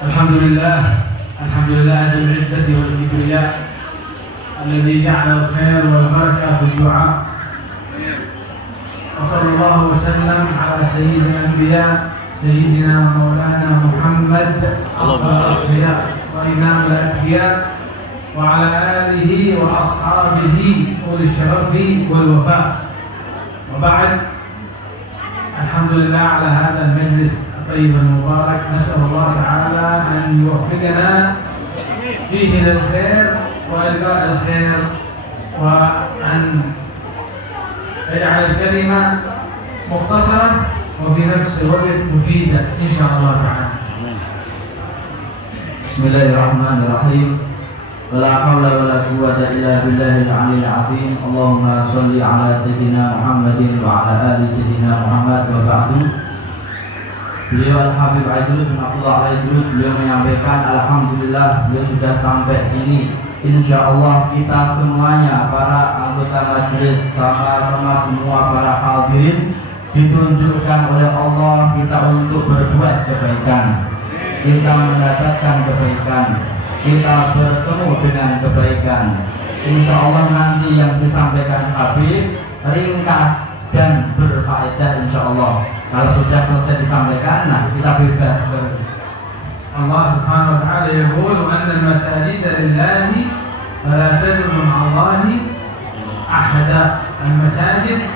الحمد لله ذو العزة والكبرياء الذي جعل الخير والبركة في الدعاء، وصلى الله وسلم على سيد الأنبياء سيدنا مولانا محمد أصغر الأصفياء وإمام الأتقياء، وعلى آله وأصحابه أولي الشرف والوفاء. وبعد، الحمد لله على هذا المجلس الطيب المبارك. نسأل الله تعالى أن يوفقنا فيه للخير وإلقاء الخير، وأن يجعل الكلمة مختصرة وفي نفس الوقت مفيدة إن شاء الله تعالى. بسم الله الرحمن الرحيم. ولا حول ولا قوة إلا بالله العلي العظيم. اللهم صل على سيدنا محمد وعلى آل سيدنا محمد. وبعد, beliau Al-Habib Aidrus bin Abdullah Aidrus, beliau menyampaikan alhamdulillah beliau sudah sampai sini. Insya Allah kita semuanya, para anggota majelis, sama-sama semua para hadirin, ditunjukkan oleh Allah kita untuk berbuat kebaikan, kita mendapatkan kebaikan, kita bertemu dengan kebaikan. Insya Allah nanti yang disampaikan Habib ringkas dan berfaedah insya Allah. Kalau sudah selesai disampaikan, nah kita bebas. Allah subhanahu wa ta'ala yaqul anna al-masajida lillahi fala tad'u ma'a Allahi ahada. Al-masajid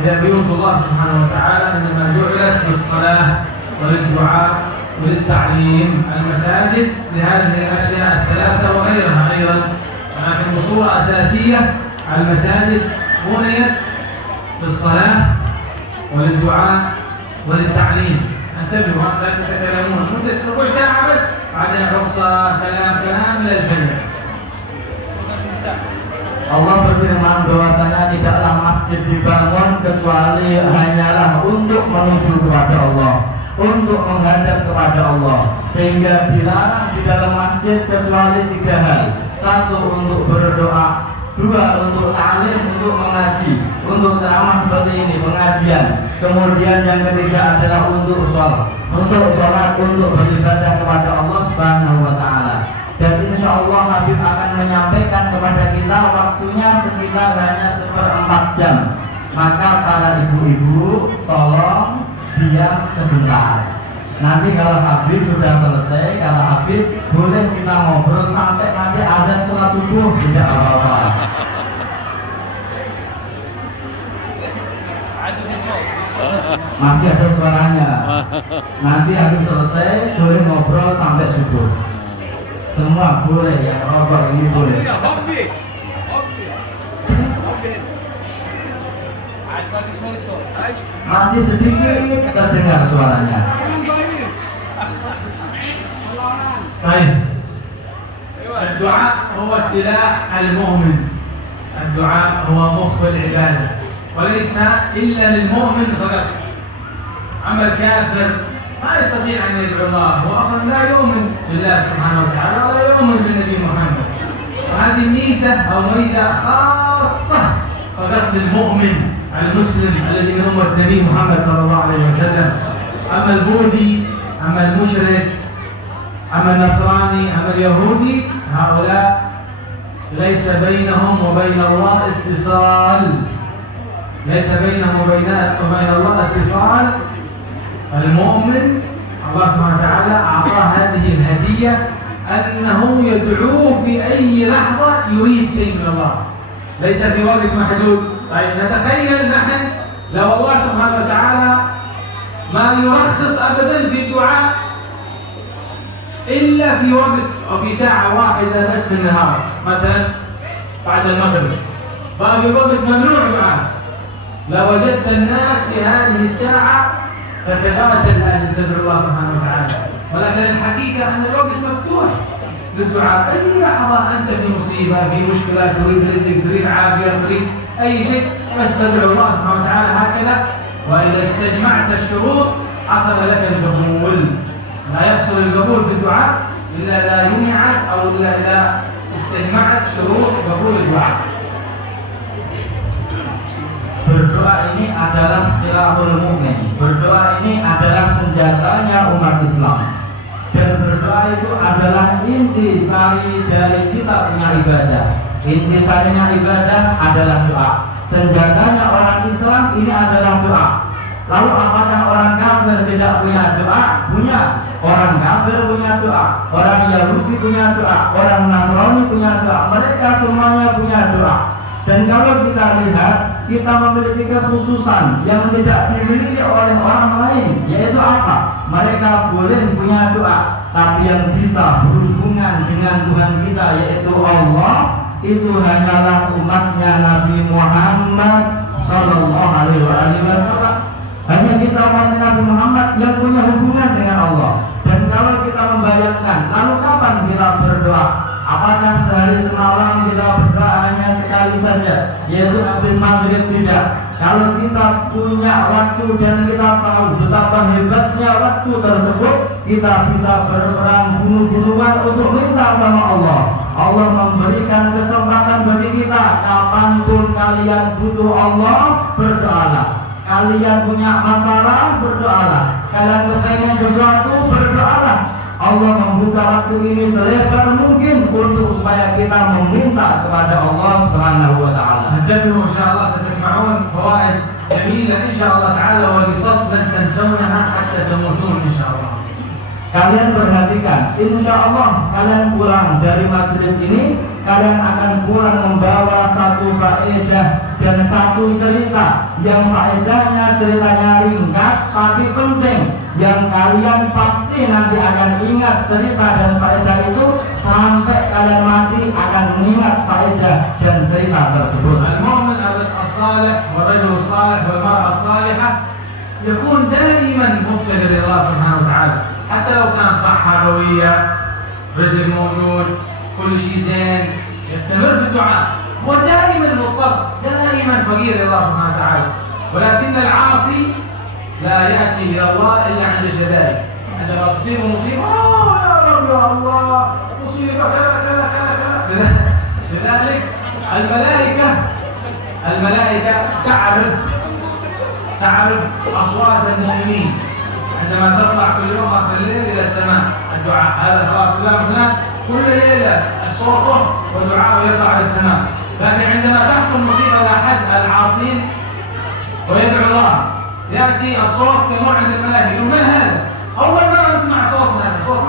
hiya buyutullah subhanahu wa ta'ala, innama ju'ilat lis-salah wal-du'a وللتعليم. المساجد لهذه الأشياء الثلاثة وغيرها أيضا، ولكن بصورة أساسية المساجد بنيت للصلاة وللدعاء وللتعليم. انتبهوا لا تتكلمون مدة ربع ساعة بس، بعدين رخصة كلام للفجر. Allah berfirman bahwasanya tidaklah masjid dibangun kecuali hanyalah untuk menuju kepada Allah, untuk menghadap kepada Allah, sehingga dilarang di dalam masjid kecuali 3 hal. 1 untuk berdoa, 2 untuk ta'lim, untuk mengaji, untuk ceramah seperti ini, pengajian. Kemudian yang ketiga adalah untuk sholat, untuk beribadah kepada Allah Subhanahu wa ta'ala. Dan insya Allah Habib akan menyampaikan kepada kita waktunya sekitar hanya 1/4 jam. Maka para ibu-ibu tolong diam sebentar. Nanti kalau Habib sudah selesai, kata Habib boleh kita ngobrol sampai nanti azan sholat subuh, tidak apa-apa. Masih ada suaranya. Nanti Habib selesai boleh ngobrol sampai subuh. Semua boleh, yang rokok ini boleh. Masih sedikit terdengar suaranya. طيب، الدعاء هو سلاح المؤمن. الدعاء هو مخ العبادة، وليس إلا للمؤمن فقط. أما الكافر ما يستطيع أن يدعو الله، هو أصلا لا يؤمن بالله سبحانه وتعالى ولا يؤمن بالنبي محمد. وهذه ميزة أو ميزة خاصة فقط للمؤمن المسلم الذي من أمة النبي محمد صلى الله عليه وسلم. أما البوذي، أما المشرك، أما النصراني، أما اليهودي، هؤلاء ليس بينهم وبين الله اتصال، ليس بينهم وبين الله اتصال. المؤمن الله سبحانه وتعالى أعطاه هذه الهدية أنه يدعوه في أي لحظة يريد شيء من الله، ليس في وقت محدود. طيب نتخيل نحن لو الله سبحانه وتعالى ما يرخص أبدا في الدعاء إلا في وقت أو في ساعة واحدة بس في النهار، مثلا بعد المغرب، باقي الوقت ممنوع دعاء، لوجدت الناس في هذه الساعة تتباتل لأجل تدعو الله سبحانه وتعالى. ولكن الحقيقة أن الوقت مفتوح للدعاء. أي لحظة أنت في مصيبة، في مشكلة، تريد رزق، تريد عافية، تريد أي شيء، بس تدعو الله سبحانه وتعالى هكذا. وإذا استجمعت الشروط حصل لك القبول. لا يحصل القبول في الدعاء إلا إذا جمعت أو إلا إذا استجمعت شروط قبول الدعاء. Berdoa ini adalah silahul mukmin. Berdoa ini adalah senjatanya umat Islam. Dan berdoa itu adalah inti sari dari kita punya ibadah. Inti sarinya ibadah adalah doa. Senjatanya orang Islam ini adalah doa. Lalu apakah orang kafir tidak punya doa? Punya. Orang kafir punya doa, orang Yahudi punya doa, orang Nasrani punya doa. Mereka semuanya punya doa. Dan kalau kita lihat, kita memiliki kekhususan yang tidak dimiliki oleh orang lain, yaitu apa? Mereka boleh punya doa, tapi yang bisa berhubungan dengan Tuhan kita, yaitu Allah, itu hanyalah umatnya Nabi Muhammad Sallallahu Alaihi Wasallam. Hanya kita umat Nabi Muhammad yang punya hubungan dengan Allah. Dan kalau kita membayangkan, lalu kapan kita berdoa? Apakah sehari semalam kita berdoa hanya sekali saja, yaitu habis maghrib? Tidak. Kalau kita punya waktu dan kita tahu betapa hebatnya waktu tersebut, kita bisa berperang bunuh-bunuhan untuk minta sama Allah. Allah memberikan kesempatan bagi kita, kapanpun kalian butuh Allah, berdoalah. Kalian punya masalah, berdoalah. Kalian kepengen sesuatu, berdoalah. Allah membuka waktu ini selebar mungkin untuk supaya kita meminta kepada Allah Subhanahu wa taala. انتبهوا ان شاء الله ستسمعون فوائد جميله ان شاء الله تعالى وقصص لن تنسونها حتى تموتون ان شاء الله. Kalian perhatikan, insya Allah kalian pulang dari majelis ini, kalian akan pulang membawa satu faedah dan satu cerita yang faedahnya ceritanya ringkas tapi penting, yang kalian pasti nanti akan ingat cerita dan faedah itu sampai kalian mati akan mengingat faedah dan cerita tersebut. المؤمن الصالح والرجل الصالح والمرأة الصالحة يكون دائما مفتقر إلى الله سبحانه وتعالى، حتى لو كان صحة قوية، رزق موجود، كل شيء زين، يستمر في الدعاء. هو دائما مضطر، دائما فقير إلى الله سبحانه وتعالى. ولكن العاصي لا يأتي إلى الله إلا عند الشدائد. عندما تصيبه مصيبة، يا رب يا الله مصيبة كذا كذا كذا كذا. لذلك الملائكة تعرف أصوات المؤمنين عندما تطلع كل يوم آخر الليل إلى السماء الدعاء. هذا خلاص فلان كل ليلة صوته ودعاءه يطلع إلى السماء. لكن عندما تحصل مصيبة لأحد العاصين ويدعو الله، يأتي الصوت كنوع عند الملائكة، يقول من هذا؟ أول مرة نسمع صوت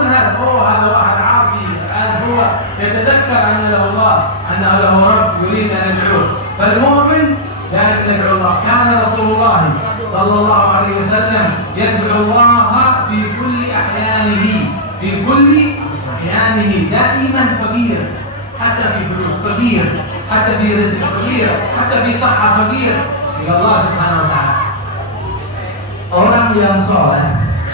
من هذا؟ هذا واحد عاصي الآن هو يتذكر أن له الله، أنه له رب يريد أن يدعوه. فالمؤمن دائما يدعو الله. كان رسول الله صلى الله عليه وسلم يدعو الله في كل أحيانه، دائما فقير، حتى في فلوس فقير، حتى في رزق فقير، حتى في صحة فقير إلى الله سبحانه وتعالى. Orang yang soleh,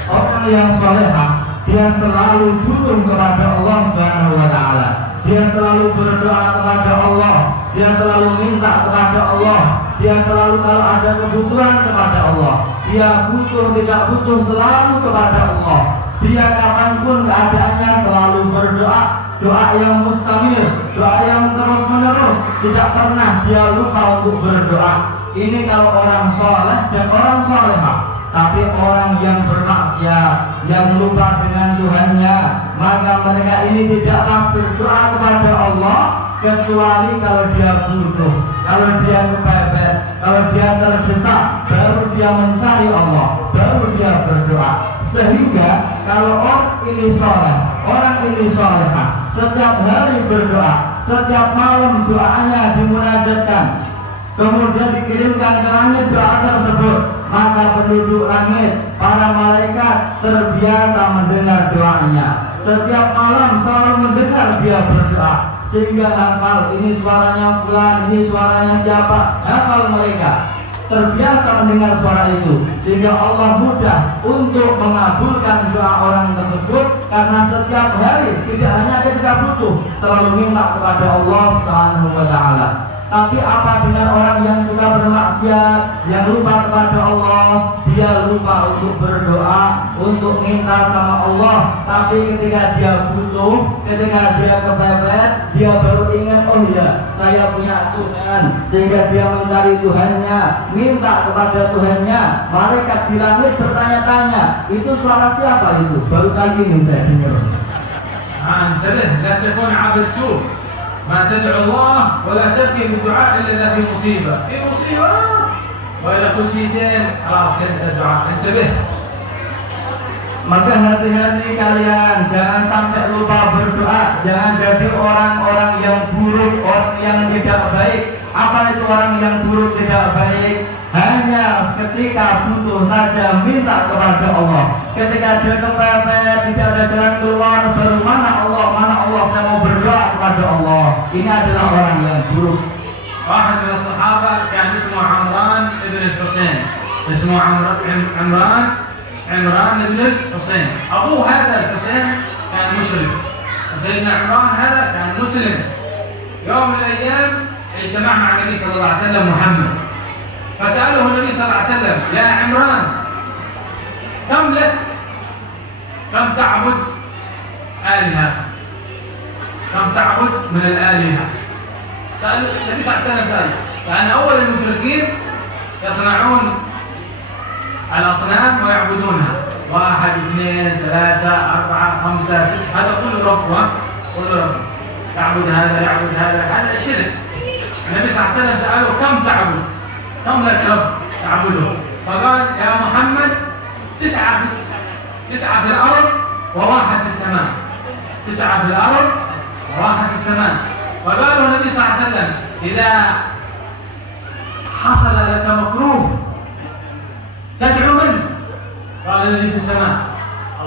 orang yang solehah, dia selalu butuh kepada Allah Subhanahu wa taala. Dia selalu berdoa kepada Allah, dia selalu minta kepada Allah, dia selalu kalau ada kebutuhan kepada Allah. Dia butuh tidak butuh selalu kepada Allah. Dia kapanpun keadaannya selalu berdoa, doa yang mustamir, doa yang terus menerus, tidak pernah dia lupa untuk berdoa. Ini kalau orang soleh dan orang solehah. Tapi orang yang bermaksiat, yang lupa dengan Tuhannya, maka mereka ini tidaklah berdoa kepada Allah kecuali kalau dia butuh, kalau dia kepepet, kalau dia terdesak, baru dia mencari Allah, baru dia berdoa. Sehingga kalau orang ini soleh, orang ini solehah, setiap hari berdoa, setiap malam doanya dimunajatkan, kemudian dikirimkan ke langit doa tersebut, maka penduduk langit, para malaikat terbiasa mendengar doanya. Setiap malam selalu mendengar dia berdoa, sehingga hafal ini suaranya fulan, ini suaranya siapa, hafal mereka. Terbiasa mendengar suara itu, sehingga Allah mudah untuk mengabulkan doa orang tersebut, karena setiap hari tidak hanya ketika butuh selalu minta kepada Allah Subhanahu wa taala. Tapi apa dengan orang yang suka bermaksiat, yang lupa kepada Allah? Dia lupa untuk berdoa untuk minta sama Allah, tapi ketika dia butuh, ketika dia kepepet, dia baru ingat, oh iya, saya punya Tuhan, sehingga dia mencari Tuhannya, minta kepada Tuhannya. Malaikat di langit bertanya-tanya, itu suara siapa itu? Baru kali ini saya dengar. انتبه لا تكون عابد سوء ما تدعو الله ولا تبكي بالدعاء الا اذا في مصيبه واذا كل شيء زين خلاص ينسى الدعاء. انتبه. Maka hati-hati kalian, jangan sampai lupa berdoa, jangan jadi orang-orang yang buruk, orang yang tidak baik. Apa itu orang yang buruk tidak baik? Hanya ketika butuh saja minta kepada Allah. Ketika dia kepepet, tidak ada jalan keluar, baru mana Allah, saya mau berdoa kepada Allah. Ini adalah orang yang buruk. واحد من الصحابة كان اسمه عمران بن الحسين، اسمه عمران بن الحسين. أبوه هذا الحسين كان مشرك، وسيدنا عمران هذا كان مسلم. يوم من الأيام اجتمع مع النبي صلى الله عليه وسلم محمد، فسأله النبي صلى الله عليه وسلم: يا عمران، كم لك؟ كم تعبد آلهة؟ كم تعبد من الآلهة؟ سأل النبي صلى الله عليه وسلم لأن أول المشركين يصنعون الأصنام ويعبدونها، 1 2 3 4 5 6، هذا كله رب، كله رب، يعبد هذا هذا شرك. النبي صلى الله عليه وسلم سأله: كم تعبد؟ كم لك رب تعبده؟ فقال: يا محمد 9 في الأرض و1 في السماء، 9 في الأرض و1 في السماء. فقالوا النبي صلى الله عليه وسلم: إذا حصل لك مكروه تدعو من؟ قال: الذي في السماء،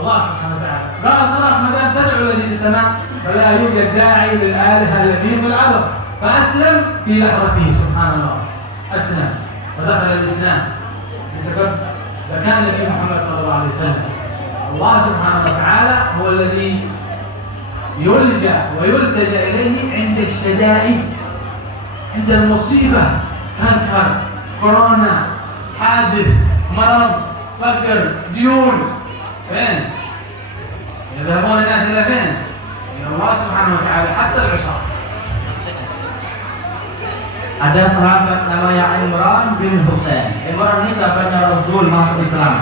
الله سبحانه وتعالى. قال: خلاص ما دام تدعو الذي في السماء فلا يوجد داعي للآلهة التي في الأرض. فأسلم في لحظته، سبحان الله، أسلم ودخل الإسلام بسبب ذكاء النبي محمد صلى الله عليه وسلم. الله سبحانه وتعالى هو الذي يلجأ ويلتجأ إليه عند الشدائد، عند المصيبة، كانكر، كورونا، حادث، مرض، فقر، ديون. فين؟ يذهبون الناس إلى فين؟ إلى الله سبحانه وتعالى، حتى العصاة. Ada sahabat namanya Imran bin Husain. Imran ini sahabatnya Rasul masuk Islam.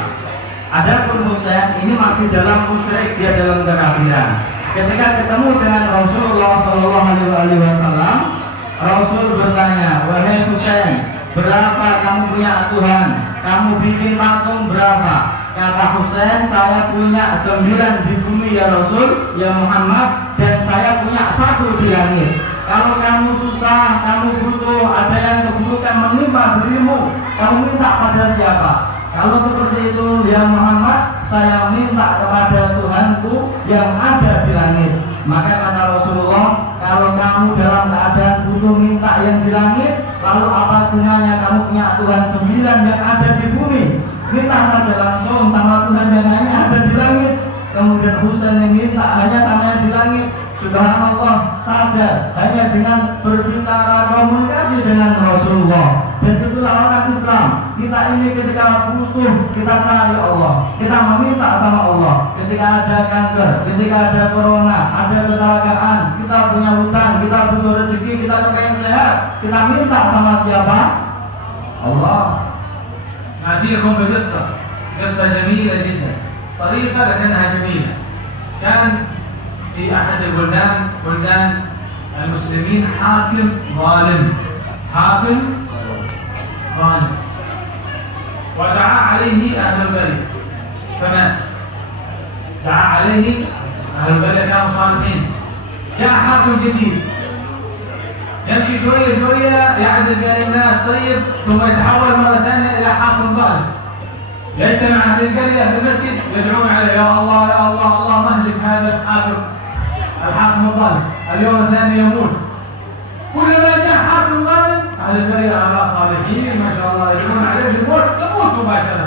Adapun Husain ini masih dalam musyrik, dia dalam kekafiran. Ketika ketemu dengan Rasulullah SAW, Rasul bertanya, wahai Husain, berapa kamu punya Tuhan? Kamu bikin patung berapa? Kata Husain, saya punya 9 di bumi ya Rasul, ya Muhammad, dan saya punya 1 di langit. Kalau kamu susah, kamu butuh, ada yang keburukan menimpa dirimu, kamu minta pada siapa? Kalau seperti itu, ya Muhammad, saya minta kepada Tuhanku yang ada di langit. Maka kata Rasulullah, kalau kamu dalam keadaan butuh minta yang di langit, lalu apa gunanya kamu punya Tuhan 9 yang ada di bumi? Minta saja langsung sama Tuhan yang hanya ada di langit. Kemudian Husain yang minta hanya sama yang di langit. Subhanallah, sadar hanya dengan berbicara komunikasi dengan Rasulullah. Dan itulah orang Islam. Kita ini ketika butuh, kita cari Allah, kita meminta sama Allah. Ketika ada kanker, ketika ada corona, ada kecelakaan, kita punya hutang, kita butuh rezeki, kita kepengen sehat, kita minta sama siapa? Allah. نأتيكم قصة جميلة جدا، طريقة لكنها جميلة. كان في أحد بلدان المسلمين حاكم ظالم، ودعا عليه أهل القرية فمات. دعا عليه أهل القرية كانوا صالحين. جاء حاكم جديد يمشي شوية يعدل بين الناس طيب، ثم يتحول مرة ثانية إلى حاكم ظالم. يجتمع أهل القرية في المسجد يدعون عليه: يا الله يا الله، اللهم اهلك هذا الحاكم الظالم، اليوم الثاني يموت. كلما جاء حاكم ظالم أهل القرية هؤلاء صالحين ما شاء الله يدعون عليه يموت مباشرة.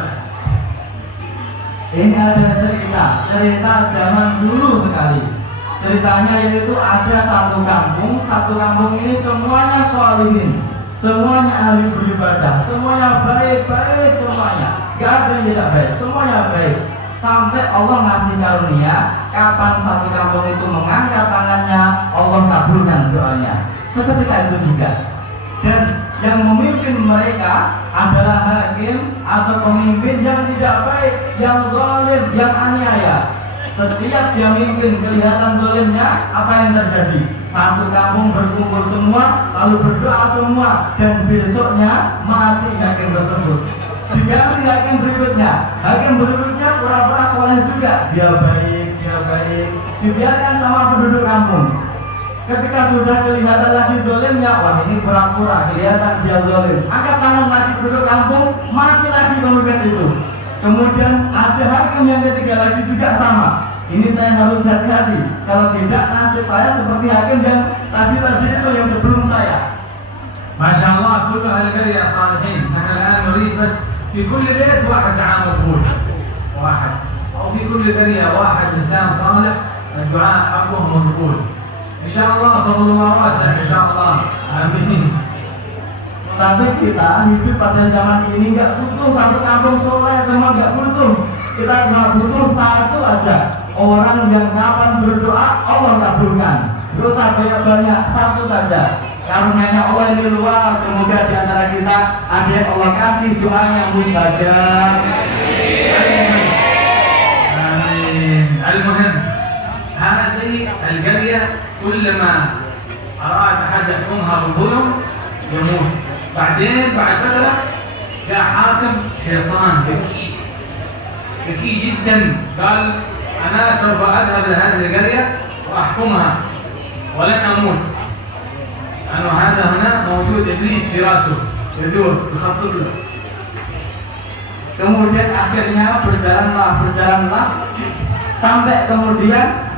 Ini ada cerita zaman dulu sekali. Ceritanya yaitu ada satu kampung ini semuanya sholihin, semuanya ahli beribadah, semuanya baik-baik semuanya, gak ada yang tidak baik, semuanya baik. Sampai sampai Allah ngasih karunia, kapan satu kampung itu mengangkat tangannya, Allah kabulkan doanya. Seketika itu juga. Dan yang memimpin mereka adalah hakim atau pemimpin yang tidak baik, yang zalim, yang aniaya. Setiap dia mimpin kelihatan zalimnya, apa yang terjadi? Satu kampung berkumpul semua, lalu berdoa semua, dan besoknya mati hakim tersebut. Diganti hakim berikutnya pura-pura soleh juga, dia baik, dibiarkan sama penduduk kampung. Ketika sudah kelihatan lagi zalimnya, wah ini pura-pura, kelihatan dia zalim, angkat tangan lagi penduduk kampung, mati lagi pemimpin itu. Kemudian ada hakim yang ketiga lagi juga sama. Ini saya harus hati-hati, kalau tidak nasib saya seperti hakim yang tadi itu yang sebelum saya. Masya Allah, كل أهل القرية صالحين. نحن الآن نريد بس في كل بيت واحد دعاء مقبول، واحد أو في كل قرية واحد إنسان صالح الدعاء حقه مقبول. إن شاء الله فضل الله واسع إن شاء الله. آمين. Tapi kita hidup pada zaman ini nggak butuh satu kampung soleh semua, nggak butuh. Kita cuma butuh satu aja, orang yang kapan berdoa Allah kabulkan. Nggak usah banyak-banyak, satu saja. Karunia Allah ini luas. Semoga di antara kita ada yang Allah kasih doanya mustajab. آمين. المهم هذه القرية كلما أراد أحد يحكمها بالظلم يموت. بعدين بعد فترة جاء حاكم شيطان ذكي جدا، قال أنا سوف أذهب إلى هذه القرية وأحكمها ولن أموت. أنا هذا هنا موجود إبليس في رأسه يدور يخطط له. Kemudian akhirnya berjalanlah sampai kemudian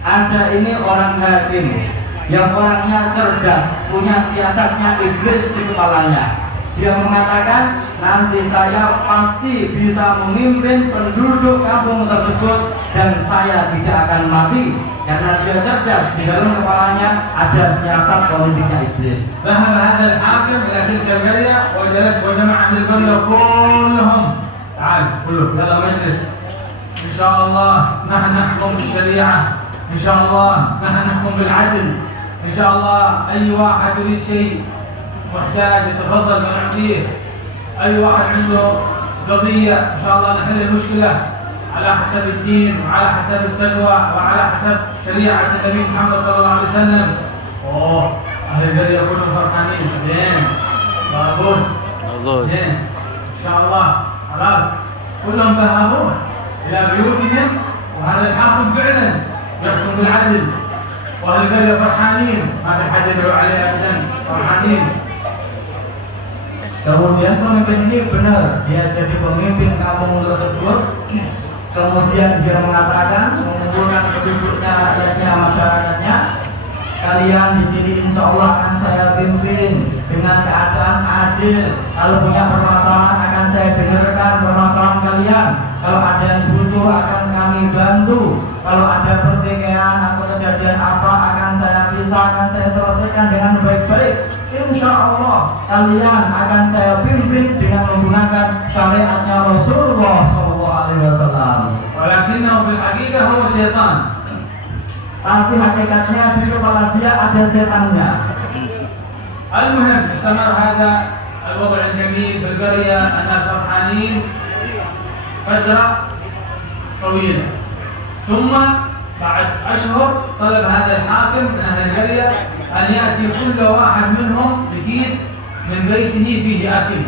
ada ini orang hakim yang orangnya cerdas, punya siasatnya iblis di kepalanya. Dia mengatakan, nanti saya pasti bisa memimpin penduduk kampung tersebut dan saya tidak akan mati. Karena dia cerdas, di dalam kepalanya ada siasat politiknya iblis. ذهب هذا الحاكم إلى تلك القرية وجلس وجمع أهل القرية كلهم. تعال كلهم يلا مجلس. إن شاء الله نحن نحكم بالشريعة. إن شاء الله نحن نحكم بالعدل. إن شاء الله أي واحد يريد شيء محتاج يتفضل ونعطيه. أي واحد عنده قضية إن شاء الله نحل المشكلة على حسب الدين وعلى حسب التقوى وعلى حسب شريعة النبي محمد صلى الله عليه وسلم. أهل القرية كلهم فرحانين. زين بابوس زين إن شاء الله خلاص كلهم ذهبوا إلى بيوتهم، وهذا الحاكم فعلا يحكم بالعدل وأهل القرية فرحانين، ما في حد يدعو عليه أبدا، فرحانين. Kemudian pemimpin ini benar, dia jadi pemimpin kampung tersebut. Kemudian dia mengatakan, mengumpulkan penduduknya, rakyatnya, masyarakatnya, kalian di sini insya Allah akan saya pimpin dengan keadaan adil. Kalau punya permasalahan akan saya dengarkan permasalahan kalian. Kalau ada yang butuh akan kami bantu. Kalau ada pertikaian atau kejadian apa akan saya pisahkan, saya selesaikan dengan baik-baik. Insya Allah kalian akan saya pimpin dengan menggunakan syariatnya Rasulullah SAW. ولكنه في الحقيقة هو شيطان. Tapi hakikatnya di kepala dia ada setannya. المهم استمر هذا الوضع الجميل في القرية، الناس فرحانين فترة طويلة، ثم بعد أشهر طلب هذا الحاكم من أهل القرية أن يأتي كل واحد منهم بكيس من بيته فيه أكل،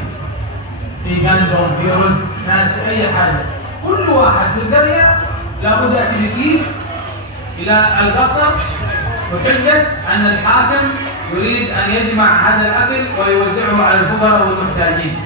في قندم، في رز، ناس، أي حاجة. كل واحد في القرية لابد يأتي بكيس إلى القصر بحجة أن الحاكم يريد أن يجمع هذا الأكل ويوزعه على الفقراء والمحتاجين.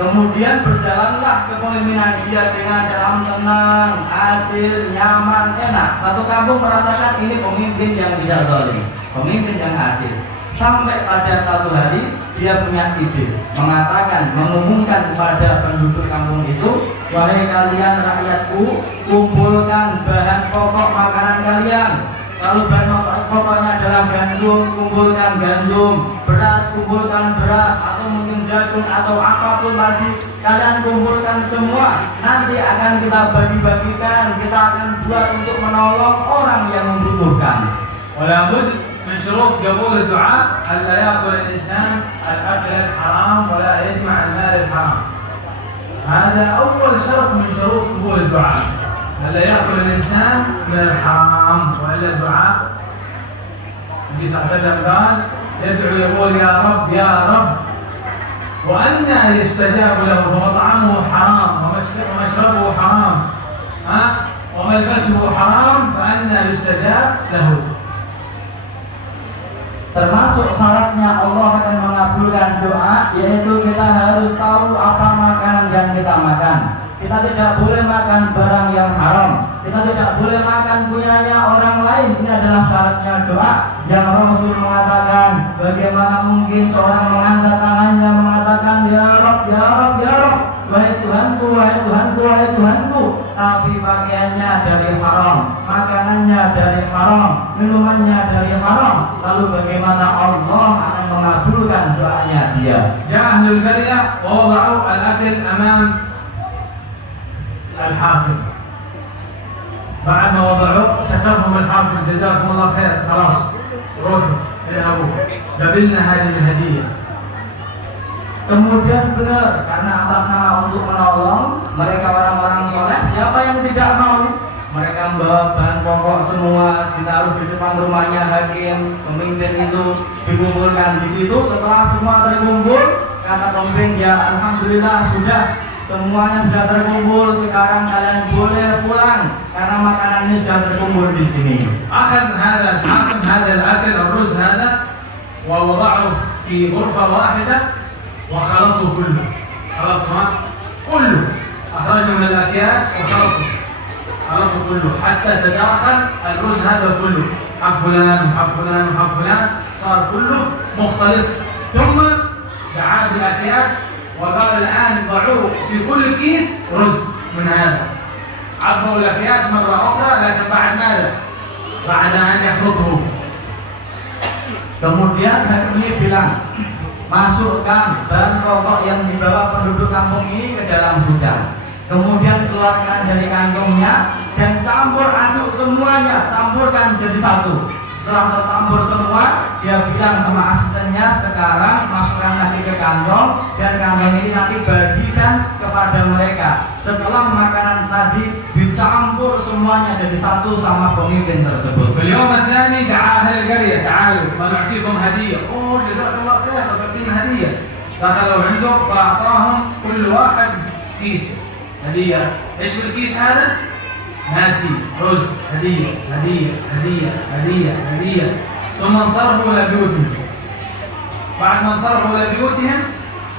Kemudian berjalanlah kepemimpinan dia dengan dalam tenang, adil, nyaman, enak. Satu kampung merasakan ini pemimpin yang tidak zalim, pemimpin yang adil. Sampai pada satu hari dia punya ide, mengatakan, mengumumkan kepada penduduk kampung itu, wahai kalian rakyatku, kumpulkan bahan pokok makanan kalian. Kalau bahan pokoknya adalah gandum, kumpulkan gandum, beras, kumpulkan beras, atau mungkin jagung, daging atau apapun tadi, kalian kumpulkan semua, nanti akan kita bagi-bagikan, kita akan buat untuk menolong orang yang membutuhkan. ولا بد من شروط قبول الدعاء ألا يأكل الإنسان الأكل الحرام ولا يجمع المال الحرام. هذا أول شرط من شروط قبول الدعاء، ألا يأكل الإنسان من الحرام، وإلا الدعاء النبي صلى الله عليه وسلم قال يدعو يقول يا رب يا رب، وأنى يستجاب له ومطعمه حرام ومشربه حرام وملبسه حرام فأنى يستجاب له. Termasuk syaratnya Allah akan mengabulkan doa, yaitu kita harus tahu apa makanan yang kita makan. Kita tidak boleh makan barang yang haram, kita tidak boleh makan punyanya orang lain. Ini adalah syaratnya doa yang Rasul mengatakan, bagaimana mungkin seorang mengangkat tangannya mengatakan ya Rabb ya Rabb ya Rabb, wahai Tuhanku wahai Tuhanku wahai Tuhanku, tapi pakaiannya dari haram, makanannya dari haram, minumannya dari haram, lalu bagaimana Allah akan mengabulkan doanya dia? جاء أهل القرية ووضعوا الأكل أمام الحاكم، بعد ما وضعوه شكرهم الحاكم جزاكم الله خير، خلاص روحوا اذهبوا قبلنا هذه الهدية. Kemudian benar, karena atas nama untuk menolong mereka orang-orang soleh, siapa yang tidak mau? Mereka membawa bahan pokok semua, ditaruh di depan rumahnya hakim, pemimpin itu dikumpulkan di situ. Setelah semua terkumpul, kata pemimpin, ya alhamdulillah sudah semuanya sudah terkumpul, sekarang kalian boleh pulang karena makanan ini sudah terkumpul di sini. أخذ هذا الحاكم هذا الأكل الرز هذا ووضعه في غرفة واحدة وخلطه كله، خلطه كله، أخرجه من الأكياس وخلطه كله حتى تداخل الرز هذا كله، حق فلان وحق فلان وحق فلان، صار كله مختلط. ثم دعا بالأكياس وقال الآن ضعوه في كل كيس رز من هذا. عبوا الأكياس مرة أخرى، لكن بعد ماذا؟ بعد أن يخلطه. Kemudian hakim ini bilang, masukkan bahan pokok yang dibawa penduduk kampung ini ke dalam gudang. Kemudian keluarkan dari kantongnya dan campur aduk semuanya, campurkan jadi satu. Setelah tercampur semua, dia bilang sama asistennya, sekarang masukkan lagi ke kantong dan kantong ini nanti bagikan kepada mereka. Setelah makanan tadi dicampur semuanya jadi satu sama pemimpin tersebut. اليوم الثاني دعا أهل القرية تعالوا ونعطيكم هدية. أوه جزاك الله خير تعطينا هدية. دخلوا عنده فأعطاهم كل واحد كيس هدية. إيش بالكيس هذا؟ ناسي رز، هدية هدية هدية هدية هدية. ثم انصرفوا إلى بيوتهم. بعد ما انصرفوا إلى بيوتهم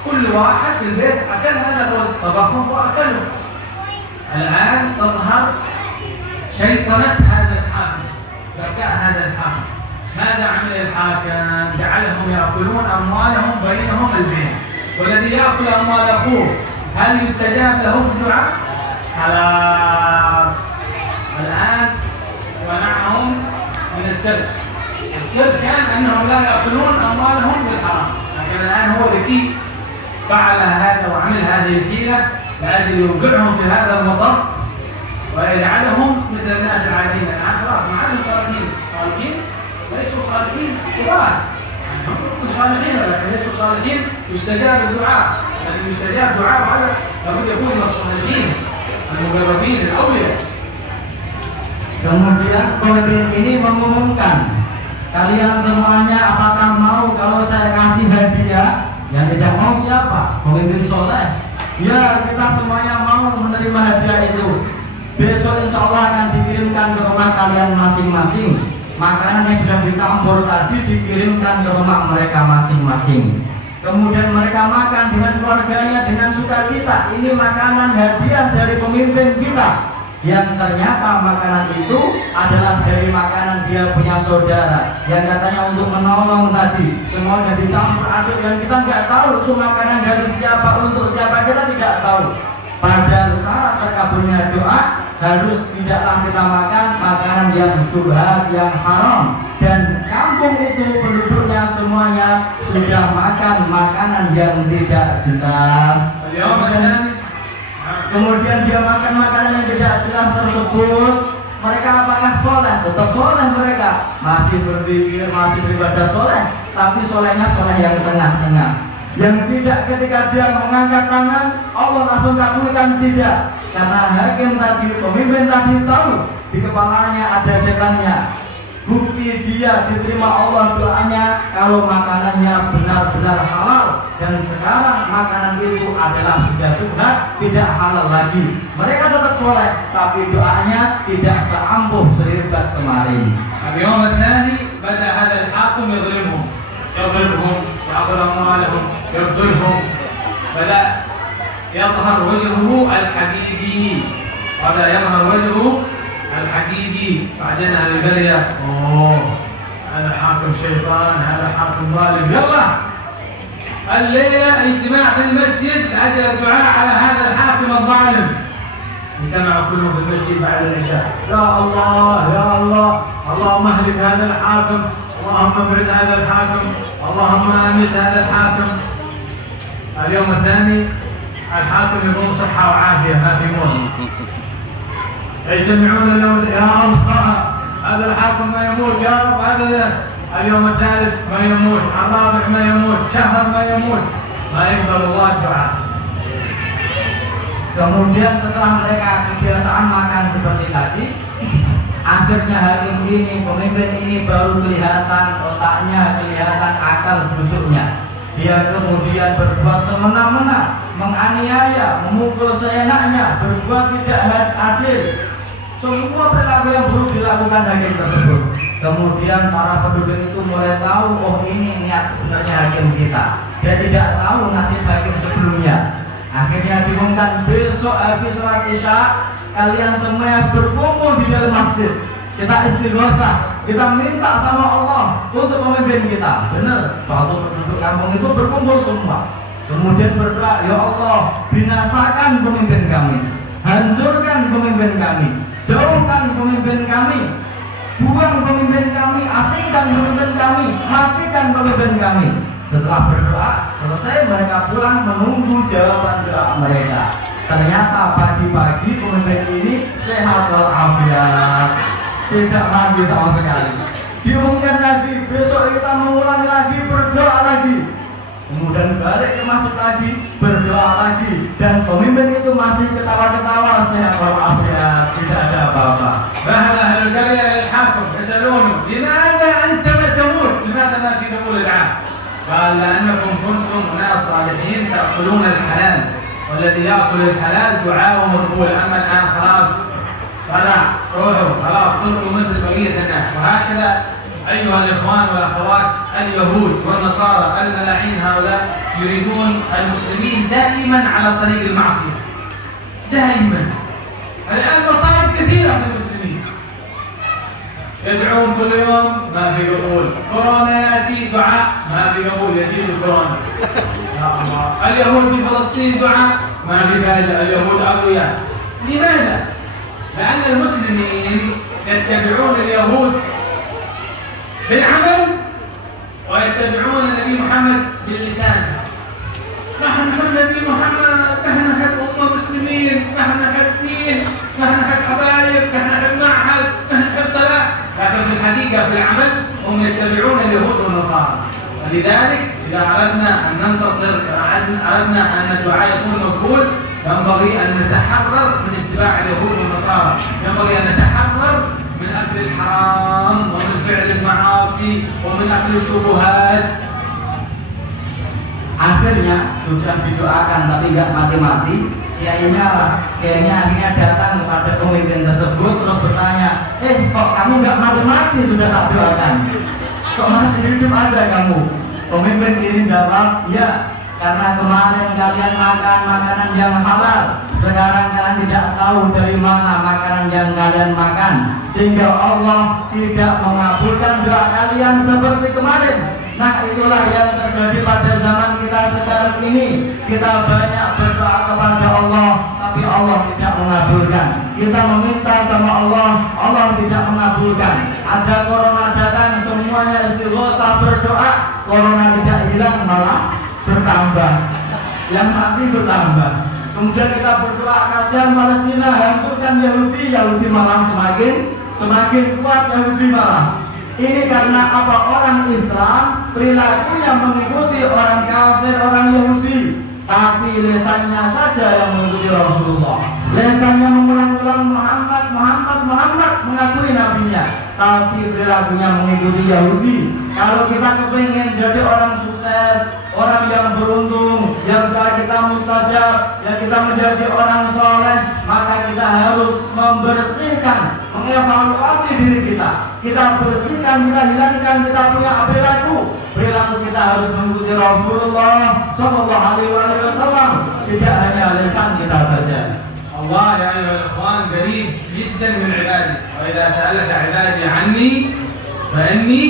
كل واحد في البيت أكل هذا الرز، طبخه وأكله. الآن تظهر شيطنة هذا الحاكم، ذكاء هذا الحاكم. ماذا عمل الحاكم؟ جعلهم يأكلون أموالهم بينهم البين، والذي يأكل أموال أخوه هل يستجاب له في الدعاء؟ خلاص الآن منعهم من السرقة. السر كان أنهم لا يأكلون أموالهم بالحرام، لكن الآن هو ذكي فعل هذا وعمل هذه الحيلة لأجل يوقعهم في هذا المطر ويجعلهم مثل الناس العاديين. الآن خلاص ما عادوا صالحين، صالحين ليسوا صالحين كبار، هم صالحين ولكن ليسوا صالحين. يستجاب الدعاء، لكن يستجاب دعاء هذا لابد يكون من الصالحين المقربين الأولياء. Kemudian pemimpin ini mengumumkan, kalian semuanya apakah mau kalau saya kasih hadiah? Yang tidak mau siapa? Pemimpin soleh. Ya, kita semuanya mau menerima hadiah itu. Besok insya Allah akan dikirimkan ke rumah kalian masing-masing. Makanan yang sudah dicampur tadi dikirimkan ke rumah mereka masing-masing. Kemudian mereka makan dengan keluarganya dengan sukacita. Ini makanan hadiah dari pemimpin kita, yang ternyata makanan itu adalah dari makanan dia punya saudara yang katanya untuk menolong tadi. Semua sudah dicampur aduk dan kita nggak tahu itu makanan dari siapa, untuk siapa kita tidak tahu. Padahal syarat terkabulnya doa harus tidaklah kita makan makanan yang syubhat, yang haram, dan campur kampung itu penduduknya semuanya sudah makan makanan yang tidak jelas. Kemudian dia makan makanan yang tidak jelas tersebut. Mereka apakah soleh? Tetap soleh mereka. Masih berzikir, masih beribadah soleh. Tapi solehnya soleh yang tengah-tengah. Yang tidak ketika dia mengangkat tangan, Allah langsung kabulkan, tidak. Karena hakim tadi, pemimpin tadi tahu di kepalanya ada setannya. Bukti dia diterima Allah doanya kalau makanannya benar-benar halal. Dan sekarang makanan itu adalah sudah syubhat, tidak halal lagi. Mereka tetap soleh, tapi doanya tidak seampuh sehebat kemarin. اليوم الثاني بدأ هذا الحاكم يضربهم يأخذ أموالهم يقتلهم. بدأ يظهر وجهه الحديدي. بدأ يظهر وجهه الحديدي. بعدين أهل القرية هذا حاكم شيطان، هذا حاكم ظالم. يلا الليلة اجتماع في المسجد لأجل الدعاء على هذا الحاكم الظالم. اجتمعوا كلهم في المسجد بعد العشاء. يا الله يا الله، اللهم اهلك هذا الحاكم، اللهم ابعد هذا الحاكم، اللهم امت هذا الحاكم. اليوم الثاني الحاكم يقوم صحة وعافية، ما في موت. يجتمعون اليوم، يا الله هذا الحاكم ما يموت، يا رب هذا. اليوم الثالث ما يموت، الرابع ما يموت، شهر ما يموت، ما يقبل الله الدعاء. Kemudian setelah mereka kebiasaan makan seperti tadi, akhirnya hakim ini, pemimpin ini baru kelihatan otaknya, kelihatan akal busuknya. Dia kemudian berbuat semena-mena, menganiaya, memukul seenaknya, berbuat tidak adil. Semua perilaku yang buruk dilakukan hakim tersebut. Kemudian para penduduk itu mulai tahu, oh ini niat sebenarnya hakim kita. Dia tidak tahu nasib hakim sebelumnya. Akhirnya diumumkan besok habis sholat isya, kalian semua berkumpul di dalam masjid. Kita istighosah, kita minta sama Allah untuk pemimpin kita. Benar, waktu penduduk kampung itu berkumpul semua. Kemudian berdoa, ya Allah, binasakan pemimpin kami, hancurkan pemimpin kami, jauhkan pemimpin kami, buang pemimpin kami, asingkan pemimpin kami, matikan pemimpin kami. Setelah berdoa selesai, mereka pulang menunggu jawaban doa mereka. Ternyata pagi-pagi pemimpin ini sehat walafiat, tidak mati sama sekali. Diumumkan lagi, besok kita mengulangi lagi, berdoa lagi. Kemudian balik ke masjid lagi, berdoa lagi, dan pemimpin itu masih ketawa-ketawa, sehat walafiat, tidak ada apa-apa. ذهب أهل القرية للحاكم يسألونه لماذا أنت ما تموت؟ لماذا ما في قبول الدعاء؟ قال لأنكم كنتم ناس صالحين تأكلون الحلال، والذي يأكل الحلال دعاؤه مقبول. أما الآن خلاص طلع روحه، خلاص صرتوا مثل بقية الناس. وهكذا أيها الإخوان والأخوات، اليهود والنصارى الملاعين هؤلاء يريدون المسلمين دائما على طريق المعصية دائما. الآن مصائب كثيرة في المسلمين، يدعون كل يوم ما في قبول، كورونا يأتي دعاء ما في قبول، يزيد الكورونا. يا الله، اليهود في فلسطين دعاء ما في فائدة، اليهود أقوياء. لماذا؟ لأن المسلمين يتبعون اليهود بالعمل ويتبعون النبي محمد باللسان بس. نحن نحب النبي محمد، نحن نحب أمة مسلمين، نحن نحب دين، نحن نحب حبايب، نحن نحب معهد، نحن نحب صلاة. لكن في الحقيقة في العمل هم يتبعون اليهود والنصارى. ولذلك إذا أردنا أن ننتصر، أردنا أن الدعاء يكون مقبول، ينبغي أن نتحرر من اتباع اليهود والنصارى، ينبغي أن نتحرر من أكل الحرام ومن فعل المعاصي ومن أكل الشبهات. Akhirnya sudah didoakan tapi nggak mati-mati. Kiainya akhirnya datang kepada pemimpin tersebut terus bertanya, kok kamu nggak mati-mati sudah tak doakan? Kok masih hidup aja kamu? Pemimpin ini jawab, ya karena kemarin kalian makan makanan yang halal, sekarang kalian tidak tahu dari mana makanan yang kalian makan, sehingga Allah tidak mengabulkan doa kalian seperti kemarin. Nah itulah yang terjadi pada zaman kita sekarang ini. Kita banyak berdoa kepada Allah, tapi Allah tidak mengabulkan. Kita meminta sama Allah, Allah tidak mengabulkan. Ada corona datang, semuanya istighfar. bertambah. Kemudian kita berdoa kasihan Palestina, hancurkan Yahudi, Yahudi malah semakin kuat, Yahudi malah. Ini karena apa? Orang Islam perilakunya mengikuti orang kafir, orang Yahudi, tapi lesannya saja yang mengikuti Rasulullah. Lesannya mengulang-ulang Muhammad mengakui nabinya, tapi perilakunya mengikuti Yahudi. Kalau kita kepengen jadi orang sukses, orang yang beruntung, yang doa kita mustajab, yang kita menjadi orang soleh, maka kita harus membersihkan, mengevaluasi diri kita. Kita bersihkan, kita hilangkan, kita punya perilaku kita harus mengikuti Rasulullah Sallallahu Alaihi Wasallam, tidak hanya lisan kita saja. الله يا أيها الإخوان قريب جدا من عبادي، وإذا سألك عبادي عني فإني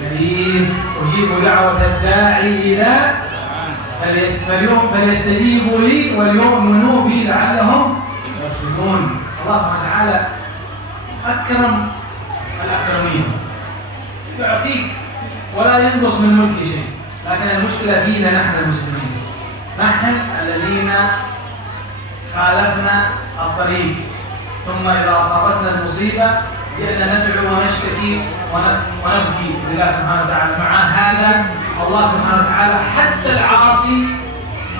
قريب أجيب دعوة الداعي إلى فليستجيبوا لي وليؤمنوا بي لعلهم يرشدون. الله سبحانه وتعالى أكرم الأكرمين، يعطيك ولا ينقص من ملك شيء، لكن المشكلة فينا نحن المسلمين، نحن الذين خالفنا الطريق، ثم إذا أصابتنا المصيبة جئنا ندعو ونشتكي ونبكي لله سبحانه وتعالى. مع هذا الله سبحانه وتعالى حتى العاصي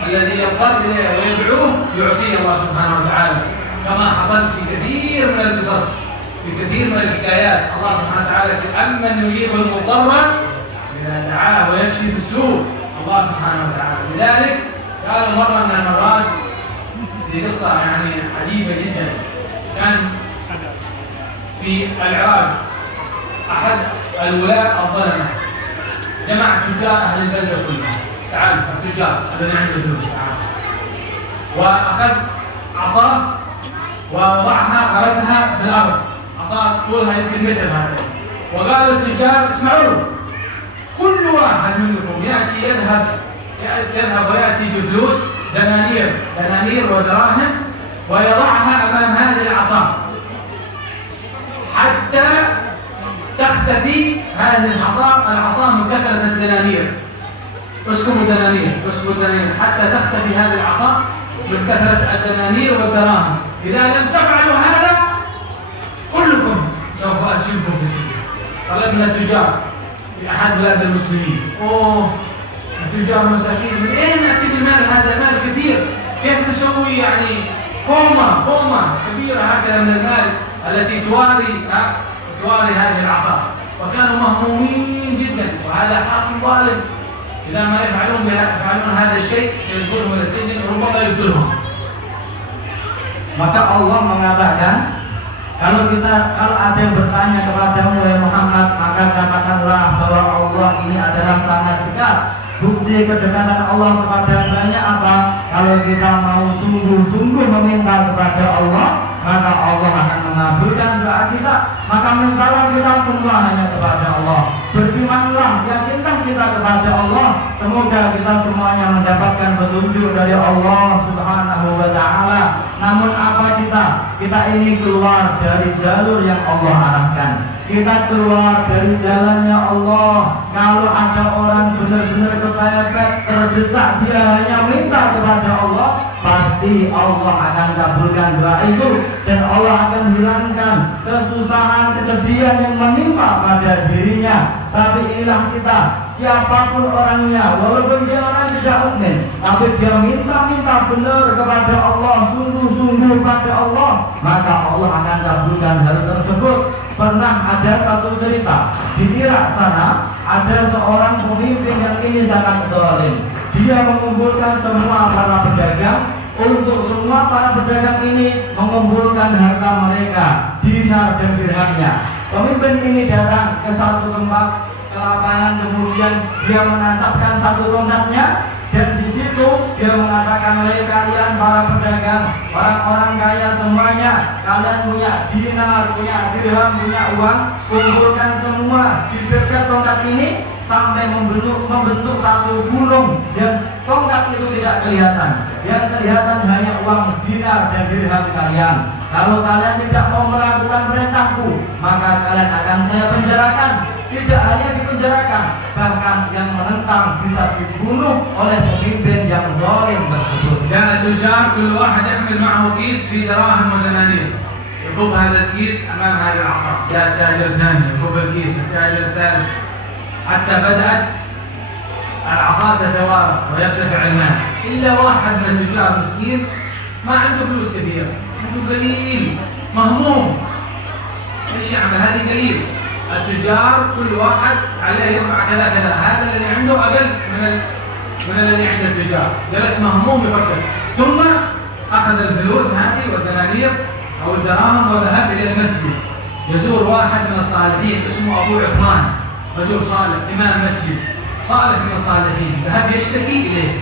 الذي يضطر إليه ويدعوه يعطيه الله سبحانه وتعالى، كما حصل في كثير من القصص، في كثير من الحكايات. الله سبحانه وتعالى أمن يجيب المضطر إذا دعاه ويكشف السوء، الله سبحانه وتعالى. لذلك قالوا مرة من المرات، هذه قصة يعني عجيبة جدا، كان في العراق أحد الولاة الظلمة جمع تجار أهل البلدة كلها، تعالوا التجار الذين عندهم فلوس تعالوا، وأخذ عصاه ووضعها غرسها في الأرض، عصاه طولها يمكن متر هكذا، وقال للتجار اسمعوا، كل واحد منكم يذهب ويأتي بفلوس دنانير ودراهم ويضعها أمام هذه العصا حتى تختفي هذه العصا من كثرة الدنانير. اسكبوا الدنانير حتى تختفي هذه العصا من كثرة الدنانير والدراهم. إذا لم تفعلوا هذا كلكم سوف أسجنكم في السجن. طلبنا التجار في أحد بلاد المسلمين، التجار مساكين، من أين نأتي بالمال هذا؟ مال كثير، كيف نسوي يعني قومة كبيرة هكذا من المال التي تواري هذه العصا؟ وكانوا مهمومين جدا، وهذا حاكم ظالم، إذا ما يفعلون هذا الشيء سيدخلهم إلى السجن، ربما يقتلهم. Maka Allah mengatakan, kalau ada yang bertanya kepadamu wahai Muhammad, maka katakanlah bahwa Allah ini adalah sangat dekat. Bukti kedekatan Allah kepada hambanya apa? Kalau kita mau sungguh-sungguh meminta kepada Allah, maka Allah akan mengabulkan doa kita. Maka mintalah kita semua hanya kepada Allah. Berimanlah, yakinlah kita kepada Allah. Semoga kita semuanya mendapatkan petunjuk dari Allah Subhanahu wa Ta'ala. Namun apa kita ini keluar dari jalur yang Allah arahkan. Kita keluar dari jalannya Allah. Kalau ada orang benar-benar kepepet, terdesak, dia hanya minta kepada Allah, pasti Allah akan kabulkan doa itu, dan Allah akan hilangkan kesusahan, kesedihan yang menimpa pada dirinya. Tapi inilah kita, siapapun orangnya, walaupun dia orang tidak mukmin, tapi dia minta benar kepada Allah, sungguh-sungguh kepada Allah, maka Allah akan kabulkan hal tersebut. Pernah ada satu cerita di Irak sana, ada seorang pemimpin yang ini sangat zalim. Dia mengumpulkan semua para pedagang, untuk semua para pedagang ini mengumpulkan harta mereka, dinar dan dirhamnya. Pemimpin ini datang ke satu tempat, ke lapangan, kemudian dia menancapkan satu tongkatnya, dan di situ dia mengatakan, "Hei kalian para pedagang, orang-orang kaya semuanya, kalian punya dinar, punya dirham, punya uang, kumpulkan semua di dekat tongkat ini sampai membentuk satu gunung, dan tongkat itu tidak kelihatan. Yang kelihatan hanya uang dinar dan dirham kalian. Kalau kalian tidak mau melakukan perintahku, maka kalian akan saya penjarakan. tidak hanya dipenjarakan, bahkan yang menentang bisa dibunuh oleh pemimpin yang zalim tersebut. جاء التجار كل واحد يحمل معه كيس فيه دراهم ودنانير، يكب هذا الكيس أمام هذه العصا، جاء التاجر الثاني يكب الكيس، التاجر الثالث، حتى بدأت العصا تتوارى ويرتفع المال، إلا واحد من التجار مسكين ما عنده فلوس كثير، عنده قليل، مهموم. ايش يعمل؟ هذه قليل. التجار كل واحد عليه يدفع كذا كذا، هذا الذي عنده أقل من الذي عند التجار، جلس مهموم يفكر، ثم أخذ الفلوس هذه والدنانير أو الدراهم وذهب إلى المسجد، يزور واحد من الصالحين اسمه أبو عثمان، رجل صالح إمام مسجد صالح من الصالحين، ذهب يشتكي إليه.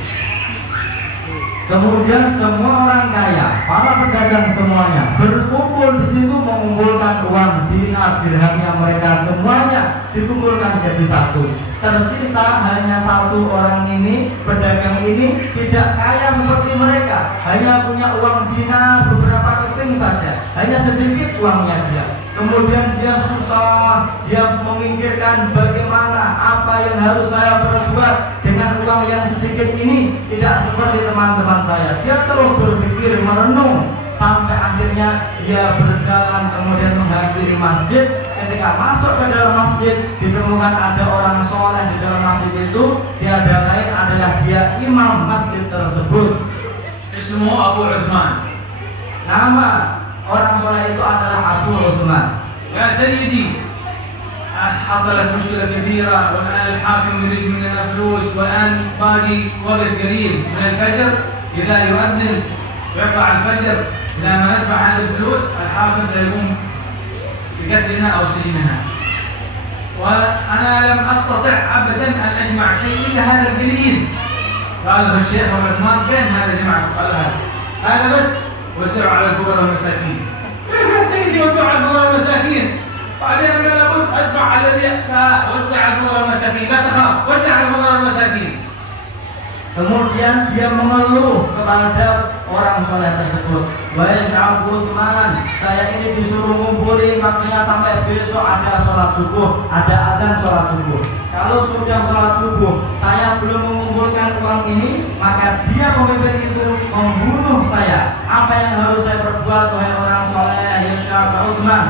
Kemudian semua orang kaya, para pedagang semuanya berkumpul di situ mengumpulkan uang dinar dirham yang mereka semuanya dikumpulkan jadi satu. Tersisa hanya satu orang ini, pedagang ini tidak kaya seperti mereka, hanya punya uang dinar beberapa keping saja, hanya sedikit uangnya dia. Kemudian dia susah, dia memikirkan bagaimana apa yang harus saya perbuat dengan uang yang sedikit ini, tidak seperti teman-teman saya. Dia terus berpikir, merenung, sampai akhirnya dia berjalan kemudian menghampiri masjid. Ketika masuk ke dalam masjid, ditemukan ada orang soleh di dalam masjid itu, tiada lain adalah dia imam masjid tersebut. اسمه أبو عثمان. Nama orang soleh itu adalah Abu Utsman. يا سيدي حصلت مشكلة كبيرة والآن الحاكم يريد مننا فلوس والآن باقي وقت قليل من الفجر، إذا يؤذن ويطلع الفجر إلى ما ندفع هذه الفلوس الحاكم سيقوم بقتلنا أو سجننا، وأنا لم أستطع أبدا أن أجمع شيء إلا هذا القليل. قال له الشيخ أبو عثمان فين هذا جمعه؟ قال هذا بس وزعوا على الفقراء والمساكين. كيف يا سيدي وزعوا على الفقراء والمساكين؟ بعدين أنا لابد أدفع على الذي وزع على الفقراء والمساكين، لا تخاف وزع على الفقراء والمساكين. Kemudian dia mengeluh kepada orang soleh tersebut, wahai Abu Utsman, saya ini disuruh ngumpulin waktunya sampai besok ada sholat subuh, ada azan sholat subuh. Kalau sudah sholat subuh saya belum mengumpulkan uang ini, maka dia pemimpin itu membunuh saya. Apa yang harus saya perbuat wahai orang soleh ya Syekh Utsman?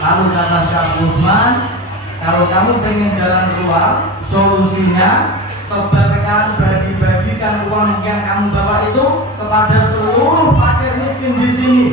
Lalu kata Syekh Utsman, kalau kamu pengen jalan keluar, solusinya tebarkan, bagi-bagikan uang yang kamu bawa itu kepada seluruh fakir miskin di sini.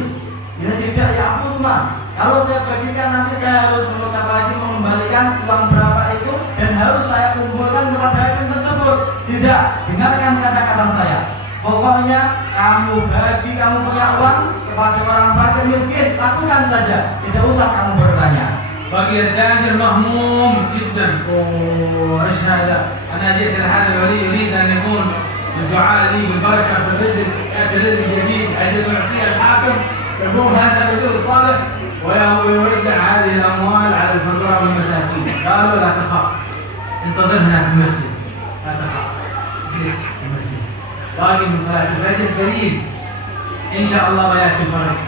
Ya tidak ya Abu Utsman, kalau saya bagikan nanti saya harus menukar lagi mengembalikan uang berapa itu dan harus saya kumpulkan kepada hakim tersebut. Tidak, dengarkan kata-kata saya. Pokoknya kamu bagi, kamu punya uang kepada orang fakir miskin, lakukan saja, tidak usah kamu bertanya. بقي التاجر مهموم جدا. ايش هذا؟ انا جيت لهذا الولي يريد ان يكون الدعاء لي بالبركه في الرزق، ياتي رزق جديد اجل يعطيه الحاكم، يقوم هذا الرجل الصالح ويوزع هذه الاموال على الفقراء والمساكين. قالوا لا تخاف، انتظر هناك في المسجد، لا تخاف، اجلس في المسجد، باقي من صلاه الفجر قليل، ان شاء الله بياتي الفرج.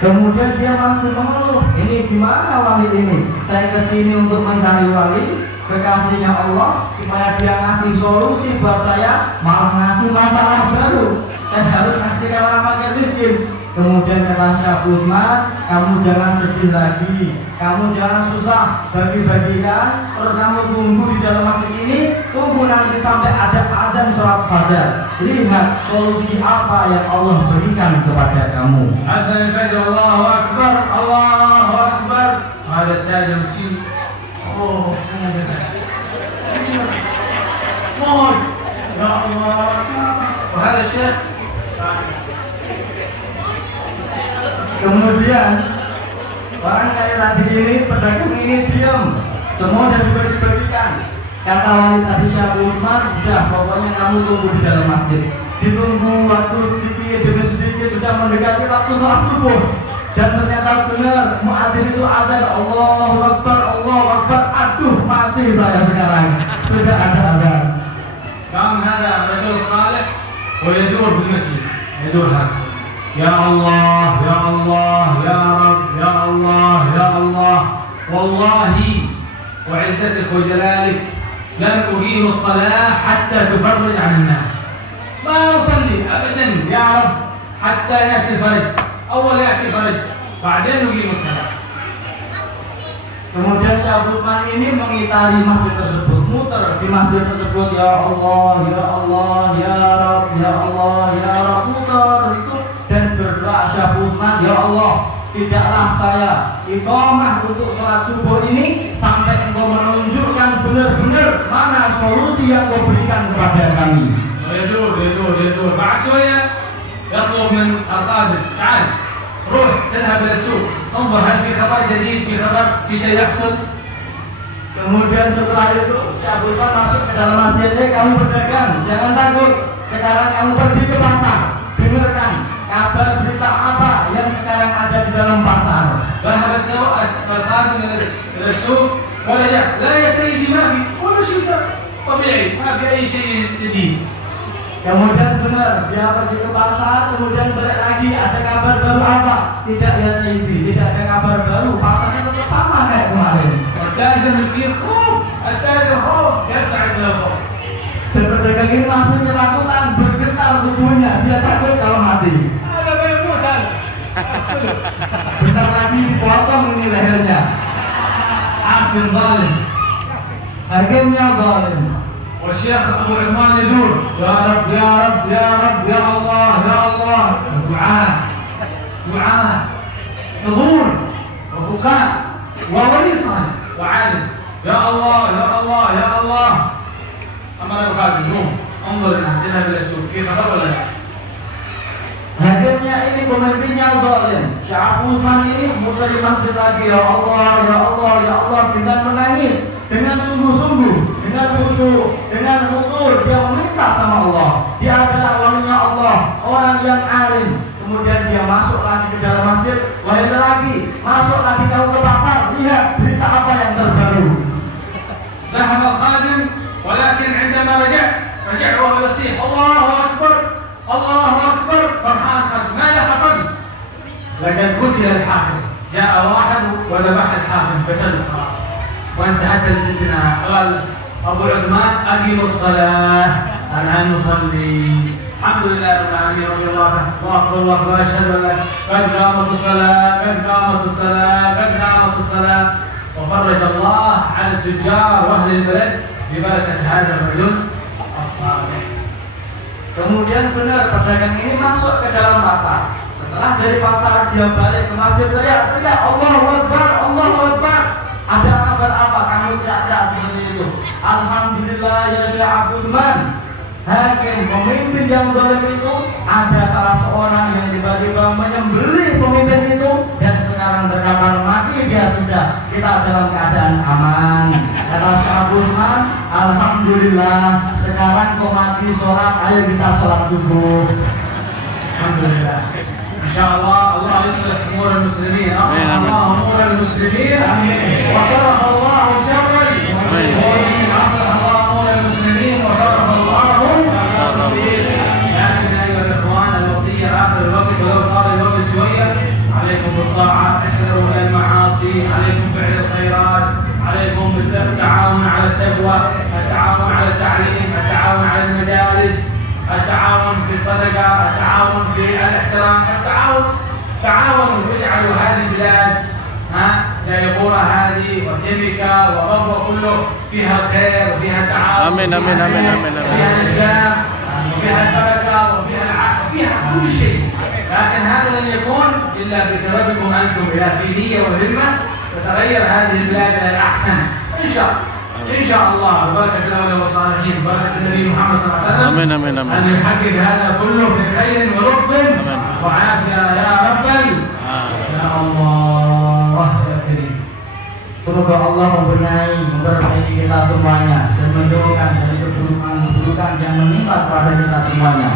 Kemudian dia masih mengeluh, ini gimana wali ini? Saya kesini untuk mencari wali, kekasihnya Allah, supaya dia ngasih solusi buat saya, malah ngasih masalah baru. Saya harus ngasih ke orang fakir miskin. Kemudian kata Syekh Utsman, kamu jangan sedih lagi, kamu jangan susah, bagi-bagikan, terus kamu tunggu di dalam masjid ini, tunggu nanti sampai ada adzan sholat fajar. Lihat solusi apa yang Allah berikan kepada kamu. Adzan al-fajr, Allahu Akbar, Allahu Akbar. Ada tajir miskin. Oh, موت يا الله. وهذا الشيخ. Kemudian orang kaya tadi ini, pedagang ini diam, semua sudah dibagi-bagikan. Kata wali tadi Syekh Utsman, sudah pokoknya kamu tunggu di dalam masjid. Ditunggu waktu sedikit demi sedikit sudah mendekati waktu sholat subuh. Dan ternyata benar muadzin itu azan, Allahu Akbar, Allahu Akbar. Aduh, mati saya sekarang. Sudah ada azan. قام هذا الرجل الصالح ويدور في المسجد، يدور هذا يا الله يا الله يا رب يا الله يا الله، والله وعزتك وجلالك لن أقيم الصلاة حتى تفرج عن الناس. ما أصلي أبدا يا رب حتى يأتي الفرج. أول يأتي الفرج بعدين نقيم الصلاة. Kemudian Syekh Utsman ini mengitari masjid tersebut, muter di masjid tersebut, ya Allah, ya Allah, ya Rabb, ya Allah, ya Rabb, muter itu dan berdoa Syekh Utsman, ya Allah, tidaklah saya iqamah untuk sholat subuh ini sampai engkau menunjukkan benar-benar mana solusi yang kau berikan kepada kami. يدور بعد شوية يطلب من الخادم تعال روح اذهب إلى السوق انظر هل في خبر جديد في شيء يحصل. Kemudian setelah itu Syekh Utsman masuk ke dalam masjid, kamu berdagang, jangan takut. Sekarang kamu pergi ke pasar, dengarkan kabar berita apa yang sekarang ada di dalam pasar. ذهب الخادم إلى السوق ورجع لا يا سيدي ما في ولا شيء طبيعي ما في أي شيء جديد. Kemudian benar, dia pergi ke pasar, kemudian balik lagi, ada kabar baru apa? Tidak ya Sayyidi, tidak ada kabar baru, pasarnya tetap sama kayak kemarin. التاجر مسكين خوف، التاجر خوف يرجع إلى الخوف. Dan pedagang ini langsung ketakutan, bergetar tubuhnya, dia takut kalau mati. هذا بيموت هذا. Bentar lagi dipotong ini lehernya. حاكم ظالم. Hakimnya zalim. والشيخ أبو عثمان يدور يا رب يا رب يا رب يا الله يا الله. دعاء حضور وبكاء وولي صالح وعالم يا الله يا الله يا الله. أمر الخادم روح انظر الآن اذهب إلى السوق في خبر ولا لا؟ Hakimnya ini pemimpinnya zalim. Syekh Utsman ini muter di masjid lagi, ya Allah, ya Allah, ya Allah, dengan menangis, dengan sungguh-sungguh, dengan khusyuk, dengan hudur, dia meminta sama Allah. Dia adalah walinya Allah, orang yang alim. Kemudian dia masuk lagi ke dalam masjid, wahai lagi, masuk lagi kamu ke pasar, lihat berita apa yang terbaru. ذهب الخادم ولكن عندما رجع وهو يصيح الله أكبر الله أكبر فرحان خادم. ماذا حصل؟ لقد قتل الحاكم. جاء واحد وذبح الحاكم قتله خلاص وانتهت الفتنة. قال أبو عثمان أقيموا الصلاة الآن نصلي. الحمد لله رب العالمين رضي الله عنه الله أكبر الله أكبر أشهد أن لا قد قامت الصلاة قد قامت الصلاة قد قامت الصلاة. وفرج الله على التجار وأهل البلد ببركة هذا الرجل الصالح. Kemudian benar pedagang ini masuk ke dalam pasar. Setelah dari pasar dia balik ke masjid, teriak-teriak Allahu Akbar, Allahu Akbar. Ada kabar apa? Kamu teriak-teriak seperti itu. Alhamdulillah ya Syekh Utsman. Hakim pemimpin yang zalim itu, ada salah seorang yang tiba-tiba menyembelih pemimpin itu dan sekarang terkapar mati dia sudah. Kita dalam keadaan aman. Kata Syekh Utsman, alhamdulillah sekarang kau mati sholat, ayo kita sholat subuh. Alhamdulillah. Insyaallah Allah yuslih umur al-muslimin. Aslih Allah umur al-muslimin. Amin. Wa sarrafa Allah syarran. Amin. Aslih Allah umur al-muslimin wa sarrafa Allah. لكن أيها الإخوان الوصية آخر الوقت ولو طال الوقت شوية عليكم بالطاعة، احذروا من المعاصي، عليكم فعل الخيرات، عليكم بالتعاون على التقوى، التعاون على التعليم، التعاون على المجالس، التعاون في الصدقة، التعاون في الاحترام، تعاونوا واجعلوا هذه البلاد جايبورة هذه وتيميكا وربوة كله فيها الخير وفيها التعاون. آمين آمين آمين آمين وفيها الإسلام وفيها البركة وفيها العقل وفيها كل شيء. لكن هذا لن يكون إلا بسببكم أنتم. إذا في نية وهمة تتغير هذه البلاد إلى الأحسن إن شاء الله. إن شاء الله ببركة الأولى والصالحين ببركة النبي محمد صلى الله عليه وسلم. آمين آمين آمين. أن يحقق هذا كله في خير ولطف وعافية يا رب يا الله يا كريم. Semoga Allah memberkahi kita semuanya dan menjauhkan dari keburukan yang menimpa kepada kita semuanya.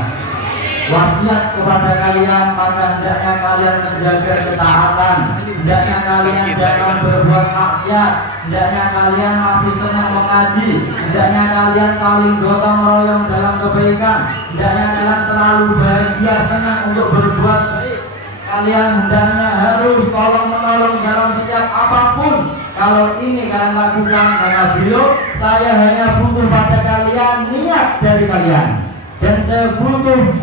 Wasiat kepada kalian, maka hendaknya kalian menjaga ketaatan, hendaknya kalian jangan berbuat maksiat, hendaknya kalian masih senang mengaji, hendaknya kalian saling gotong royong dalam kebaikan, hendaknya kalian selalu bahagia senang untuk berbuat baik. Kalian hendaknya harus tolong menolong dalam setiap apapun. kalau ini kalian lakukan kata beliau, saya hanya butuh pada kalian niat dari kalian, dan saya butuh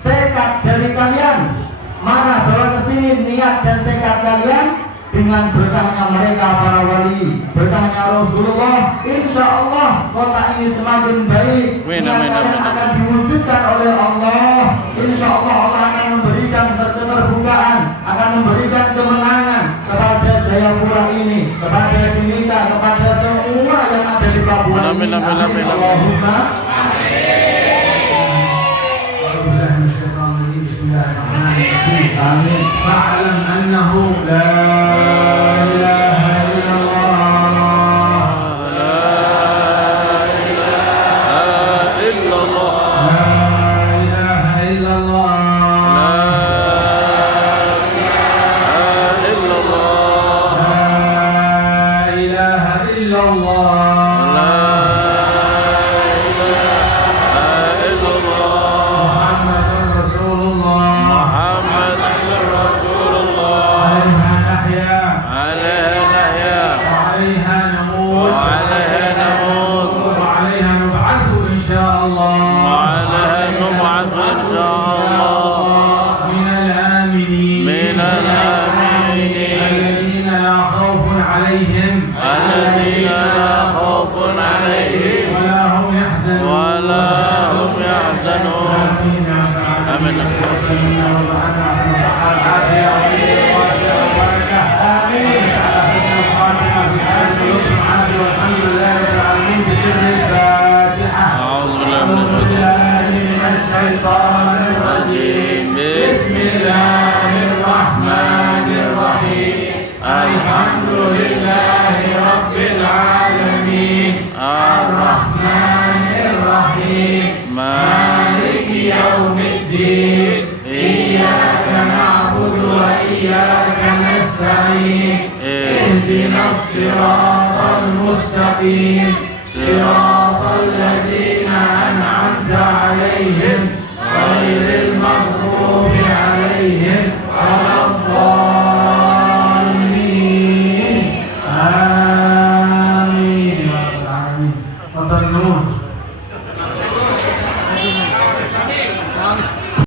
tekad dari kalian. Mana bawa ke sini niat dan tekad kalian dengan berkahnya mereka para wali, berkahnya Rasulullah. Insya Allah kota ini semakin baik. Niat kalian akan diwujudkan oleh Allah. Insya Allah Allah akan memberikan keterbukaan, akan memberikan kemenangan kepada Jayapura ini, kepada Timika, kepada semua yang ada di Papua ini. Allahumma آمين. فاعلم أنه لا إله إلا الله، لا إله إلا الله، لا إله إلا الله، لا إله إلا الله، لا إله إلا الله، محمد رسول الله، محمد رسول الله، عليها نحيا، عليها نحيا، وعليها نموت، وعليها نموت، وعليها نبعث إن شاء الله، وعليها نبعث إن شاء الله من الآمنين، من الآمنين الذين لا خوف عليهم، الذين لا خوف عليهم ولا هم يحزنون، ولا هم يحزنون. آمين يا رب العالمين. آمين. ربنا وضعنا في الصحة والعافية والواسع والبركة. آمين. على حسن الخاتمة في حال اللطف والعافية والحمد لله رب العالمين بسر الفاتحة. أعوذ بالله من أعوذ بالله من الشيطان الرجيم. بسم الله الرحمن الرحيم. الحمد لله رب العالمين. الرحمن الرحيم. مالك يوم الدين. إياك نعبد وإياك نستعين. اهدنا الصراط المستقيم. صراط